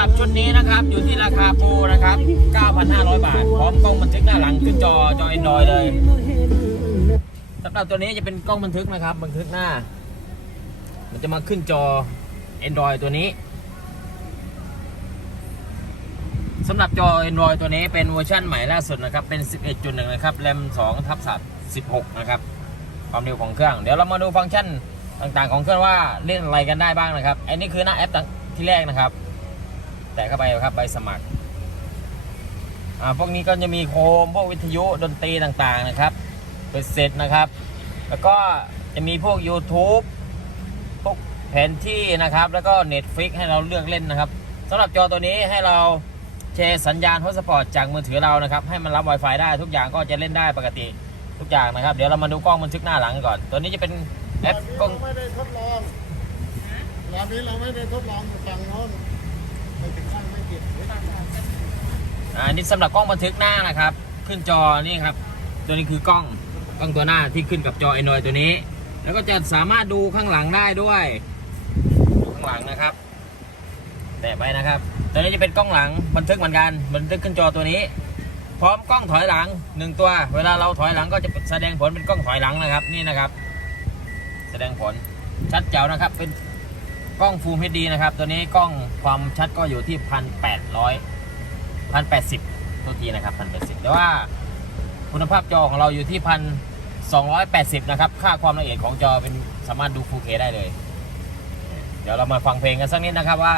หรับชุดนี้นะครับอยู่ที่ราคาโปรนะครับ 9,500 บาท พร้อมกล้องบันทึกหน้าหลังขึ้นจอจอ Android เลยสำหรับตัวนี้จะเป็นกล้องบันทึกนะครับ บันทึกหน้า มันจะมาขึ้นจอ Android ตัวนี้สำหรับจอ Android ตัวนี้เป็นเวอร์ชันใหม่ล่าสุดนะครับ เป็น 11.1 นะครับแรม2ทับ16 นะครับ ความเร็วของเครื่อง เดี๋ยวเรามาดูฟังก์ชันต่างๆ ของเครื่องว่าเล่นอะไรกันได้บ้างนะครับ อันนี้คือหน้าแอปที่แรกนะครับ ตะเข้าไปครับใบสมัครอ่าพวกนี้ก็จะมีโคมพวกวิทยุดนตรีต่างๆนะครับเป็นเสร็จนะครับ แล้วก็จะมีพวก YouTube พวกแผนที่นะครับ แล้วก็ Netflix ให้เราเลือกเล่นนะครับสำหรับจอตัวนี้ให้เราแชร์สัญญาณโฮสปอร์ตจากมือถือเรานะครับ ให้มันรับ Wi-Fi ได้ทุกอย่างก็จะเล่นได้ปกติทุกอย่างนะครับ เดี๋ยวเรามาดูกล้องบันทึกหน้าหลังกันก่อน ตัวนี้จะเป็นแอปกล้องเราไม่ได้ทดลองลำนี้เราไม่ได้ทดลองอยู่ฝั่งโน้นไปถึงขั้นไม่ติด อันนี้สำหรับกล้องบันทึกหน้านะครับ ขึ้นจอนี่ครับ ตัวนี้คือกล้องกล้องตัวหน้าที่ขึ้นกับจอ Android ตัวนี้ แล้วก็จะสามารถดูข้างหลังได้ด้วยดูข้างหลังนะครับ แตะไปนะครับ ตัวนี้จะเป็นกล้องหลังบันทึกเหมือนกันบันทึกขึ้นจอตัวนี้ พร้อมกล้องถอยหลังหนึ่งตัว เวลาเราถอยหลังก็จะแสดงผลเป็นกล้องถอยหลังนะครับ นี่นะครับ แสดงผลชัดเจ๋วนะครับเป็นกล้อง Full HD นะครับ ตัวนี้กล้องความชัดก็อยู่ที่พันแปดร้อย พันแปดสิบตัวทีนะครับพันแปดสิบแต่ว่าคุณภาพจอของเราอยู่ที่พันสองร้อยแปดสิบนะครับ ค่าความละเอียดของจอเป็นสามารถดู Full K ได้เลย เดี๋ยวเรามาฟังเพลงกันสักนิดนะครับว่า